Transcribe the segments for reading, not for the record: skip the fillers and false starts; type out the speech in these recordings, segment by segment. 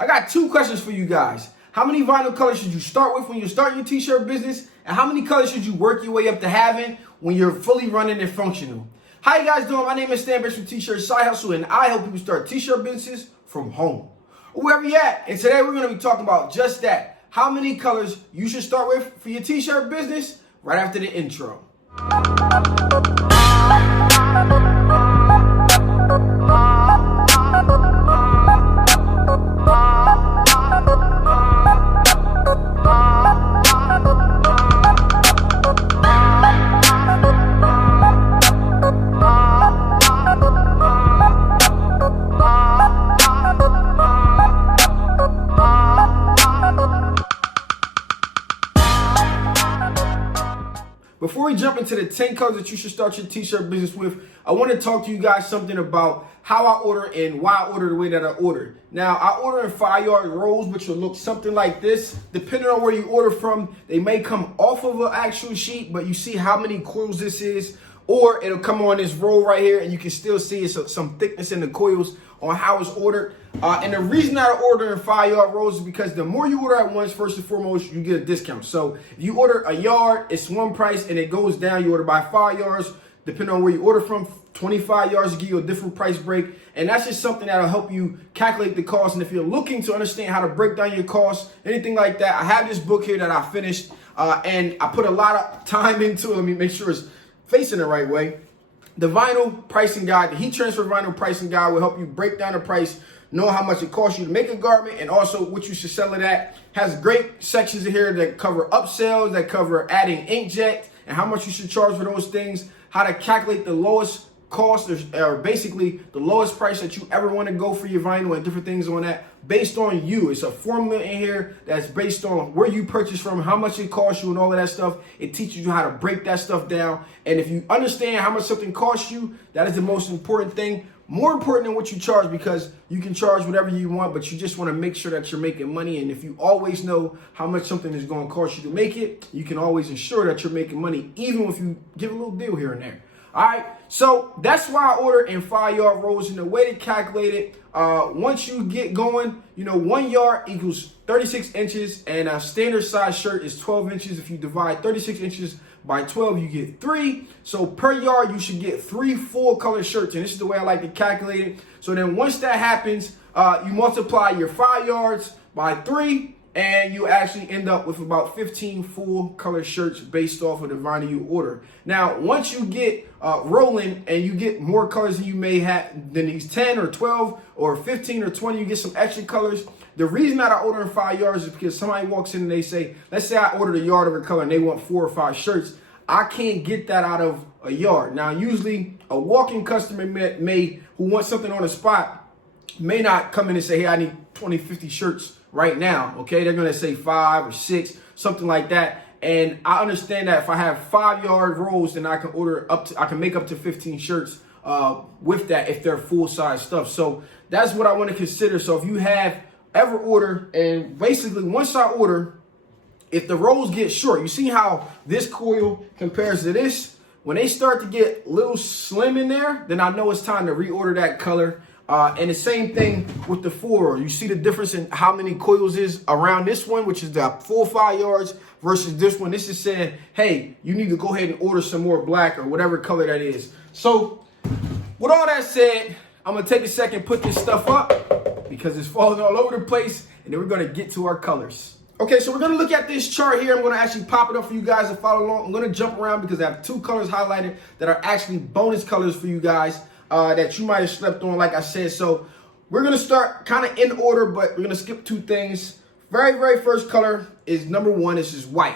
I got two questions for you guys. How many vinyl colors should you start with when you're starting your t-shirt business? And how many colors should you work your way up to having when you're fully running and functional? How you guys doing? My name is Stan Banks from T-Shirt Side Hustle, and I help people start t-shirt businesses from home, or wherever you're at. And today we're going to be talking about just that. How many colors you should start with for your t-shirt business right after the intro. Before we jump into the 10 colors that you should start your t-shirt business with, I want to talk to you guys something about how I order and why I order the way that I order. Now, I order in 5-yard rolls, which will look something like this. Depending on where you order from, they may come off of an actual sheet, but you see how many coils this is, or it'll come on this roll right here, and you can still see some thickness in the coils on how it's ordered. And the reason I order in 5-yard rolls is because the more you order at once, first and foremost, you get a discount. So if you order a yard, it's one price, and it goes down. You order by 5 yards, depending on where you order from, 25 yards will give you a different price break. And that's just something that'll help you calculate the cost. And if you're looking to understand how to break down your costs, anything like that, I have this book here that I finished, and I put a lot of time into it. Let me make sure it's facing the right way. The vinyl pricing guide, the heat transfer vinyl pricing guide will help you break down the price, know how much it costs you to make a garment, and also what you should sell it at. Has great sections in here that cover upsells, that cover adding InkJet, and how much you should charge for those things, how to calculate the lowest cost, or basically the lowest price that you ever want to go for your vinyl, and different things on that based on you. It's a formula in here that's based on where you purchase from, how much it costs you, and all of that stuff. It teaches you how to break that stuff down. And if you understand how much something costs you, that is the most important thing. More important than what you charge, because you can charge whatever you want, but you just want to make sure that you're making money. And if you always know how much something is going to cost you to make it, you can always ensure that you're making money, even if you give a little deal here and there. All right, so that's why I order in 5-yard rolls. And the way to calculate it, once you get going, 1 yard equals 36 inches, and a standard size shirt is 12 inches. If you divide 36 inches by 12, you get 3. So per yard, you should get 3 full color shirts. And this is the way I like to calculate it. So then once that happens, you multiply your 5 yards by 3, and you actually end up with about 15 full color shirts based off of the vinyl you order. Now, once you get rolling and you get more colors than you may have than these 10 or 12 or 15 or 20, you get some extra colors. The reason that I order in 5 yards is because somebody walks in and they say, let's say I ordered a yard of a color and they want 4 or 5 shirts. I can't get that out of a yard. Now, usually a walk-in customer who wants something on the spot may not come in and say, hey, I need 20, 50 shirts right now. Okay, they're gonna say 5 or 6, something like that. And I understand that if I have 5-yard rolls, then I can make up to 15 shirts with that if they're full size stuff. So that's what I want to consider. So if you have ever ordered, and basically once I order, if the rolls get short, you see how this coil compares to this? When they start to get a little slim in there, then I know it's time to reorder that color. And the same thing with the 4. You see the difference in how many coils is around this one, which is the full 5 yards, versus this one. This is saying, hey, you need to go ahead and order some more black or whatever color that is. So with all that said, I'm going to take a second, put this stuff up because it's falling all over the place, and then we're going to get to our colors. Okay, so we're going to look at this chart here. I'm going to actually pop it up for you guys to follow along. I'm going to jump around because I have 2 colors highlighted that are actually bonus colors for you guys. That you might have slept on, like I said. So we're going to start kind of in order, but we're going to skip 2 things. Very first color is number 1. This is white.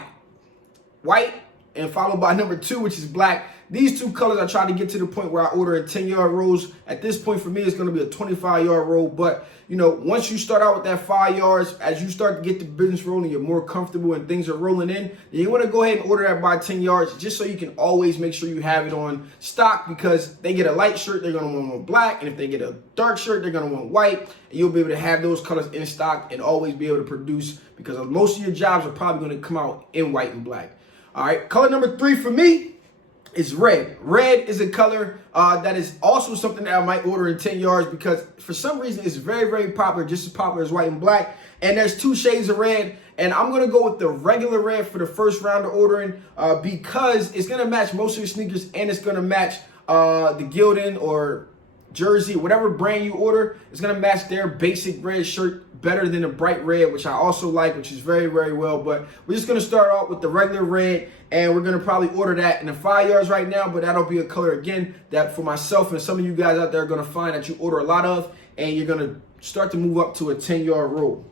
White, and followed by number 2, which is black. These 2 colors I try to get to the point where I order in 10-yard rolls. At this point for me, it's going to be a 25-yard roll. But, once you start out with that 5 yards, as you start to get the business rolling, you're more comfortable and things are rolling in. Then you want to go ahead and order that by 10 yards just so you can always make sure you have it on stock, because they get a light shirt, they're going to want black. And if they get a dark shirt, they're going to want white. And you'll be able to have those colors in stock and always be able to produce, because most of your jobs are probably going to come out in white and black. All right, color number 3 for me is red. Red is a color that is also something that I might order in 10 yards because for some reason it's very, very popular, just as popular as white and black. And there's 2 shades of red. And I'm going to go with the regular red for the first round of ordering because it's going to match most of your sneakers and it's going to match the Gildan or jersey, whatever brand you order. It's going to match their basic red shirt better than the bright red, which I also like, which is very, very well. But we're just going to start off with the regular red, and we're going to probably order that in the 5 yards right now. But that'll be a color, again, that for myself and some of you guys out there are going to find that you order a lot of, and you're going to start to move up to a 10-yard roll.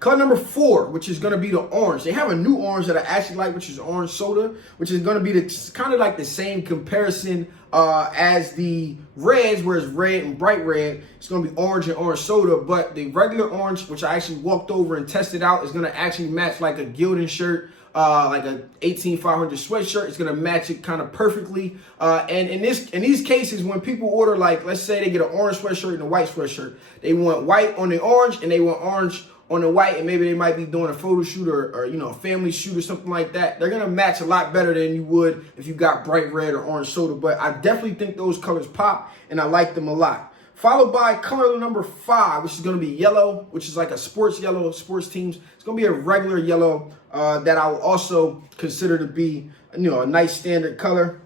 Color number 4, which is going to be the orange. They have a new orange that I actually like, which is orange soda, which is going to be kind of like the same comparison as the reds, whereas red and bright red, it's going to be orange and orange soda. But the regular orange, which I actually walked over and tested out, is going to actually match like a Gildan shirt, like a 18500 sweatshirt. It's going to match it kind of perfectly. And in these cases, when people order, like, let's say they get an orange sweatshirt and a white sweatshirt, they want white on the orange and they want orange on the white, and maybe they might be doing a photo shoot or you know, a family shoot or something like that. They're gonna match a lot better than you would if you got bright red or orange soda. But I definitely think those colors pop, and I like them a lot. Followed by color number 5, which is gonna be yellow, which is like a sports yellow, sports teams. It's gonna be a regular yellow that I will also consider to be, you know, a nice standard color.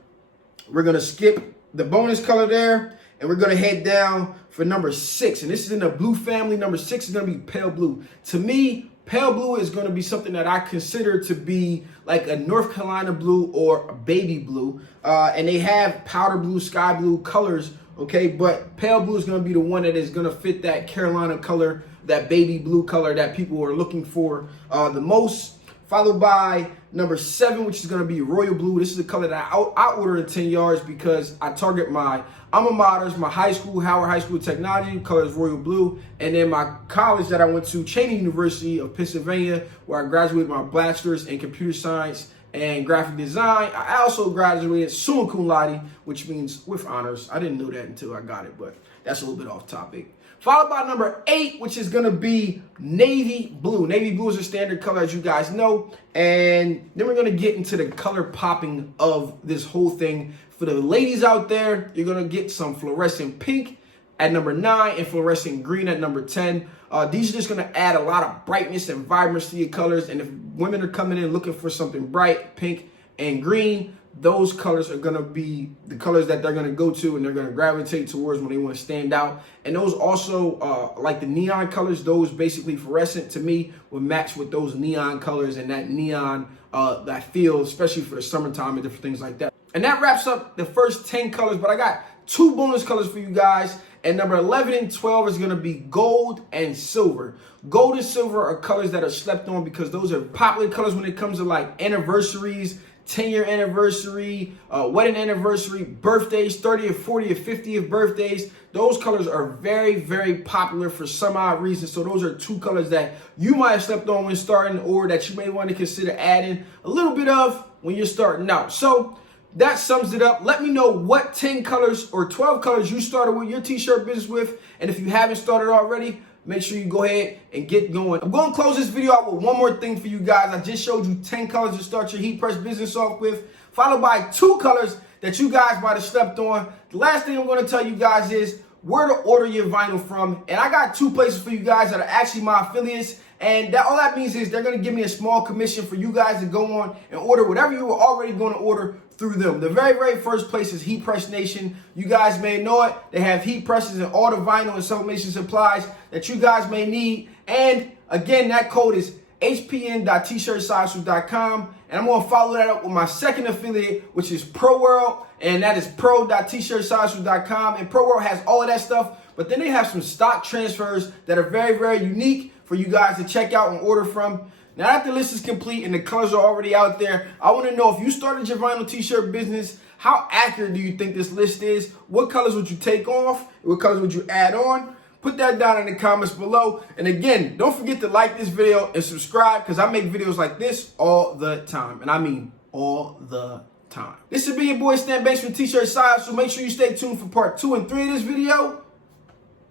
We're gonna skip the bonus color there, and we're gonna head down for number 6, and this is in the blue family. Number 6 is gonna be pale blue. To me, pale blue is gonna be something that I consider to be like a North Carolina blue or a baby blue. And they have powder blue, sky blue colors, okay? But pale blue is gonna be the one that is gonna fit that Carolina color, that baby blue color that people are looking for the most. Followed by number 7, which is going to be royal blue. This is the color that I order in 10 yards because I target my alma maters, my high school, Howard High School of Technology, color is royal blue. And then my college that I went to, Cheney University of Pennsylvania, where I graduated my bachelor's in computer science and graphic design. I also graduated summa cum laude, which means with honors. I didn't know that until I got it, but that's a little bit off topic. Followed by number 8, which is going to be navy blue. Navy blue is a standard color, as you guys know. And then we're going to get into the color popping of this whole thing. For the ladies out there, you're going to get some fluorescent pink at number 9 and fluorescent green at number 10. These are just going to add a lot of brightness and vibrancy to your colors. And if women are coming in looking for something bright, pink and green, those colors are going to be the colors that they're going to go to and they're going to gravitate towards when they want to stand out. And those also, like the neon colors, those basically fluorescent to me will match with those neon colors and that neon that feel, especially for the summertime and different things like that. And that wraps up the first 10 colors, but I got 2 bonus colors for you guys. And number 11 and 12 is going to be gold and silver. Gold and silver are colors that are slept on because those are popular colors when it comes to like anniversaries, 10-year anniversary, wedding anniversary, birthdays, 30th, 40th, 50th birthdays. Those colors are very, very popular for some odd reason. So those are 2 colors that you might have slept on when starting, or that you may want to consider adding a little bit of when you're starting out. So that sums it up. Let me know what 10 colors or 12 colors you started with your t-shirt business with. And if you haven't started already, make sure you go ahead and get going. I'm going to close this video out with one more thing for you guys. I just showed you 10 colors to start your heat press business off with, followed by 2 colors that you guys might have slept on. The last thing I'm going to tell you guys is where to order your vinyl from. And I got 2 places for you guys that are actually my affiliates. And all that means is they're going to give me a small commission for you guys to go on and order whatever you were already going to order through them. The very, very first place is Heat Press Nation. You guys may know it. They have heat presses and all the vinyl and sublimation supplies that you guys may need. And again, that code is hpn.tshirtsidehustle.com. And I'm going to follow that up with my second affiliate, which is Pro World. And that is pro.tshirtsidehustle.com. And Pro World has all of that stuff. But then they have some stock transfers that are very, very unique for you guys to check out and order from. Now that the list is complete and the colors are already out there, I want to know if you started your vinyl t-shirt business, how accurate do you think this list is? What colors would you take off? What colors would you add on? Put that down in the comments below. And again, don't forget to like this video and subscribe because I make videos like this all the time. And I mean all the time. This has been your boy Stan Banks from T-Shirt Side Hustle. So make sure you stay tuned for part 2 and 3 of this video.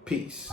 Peace.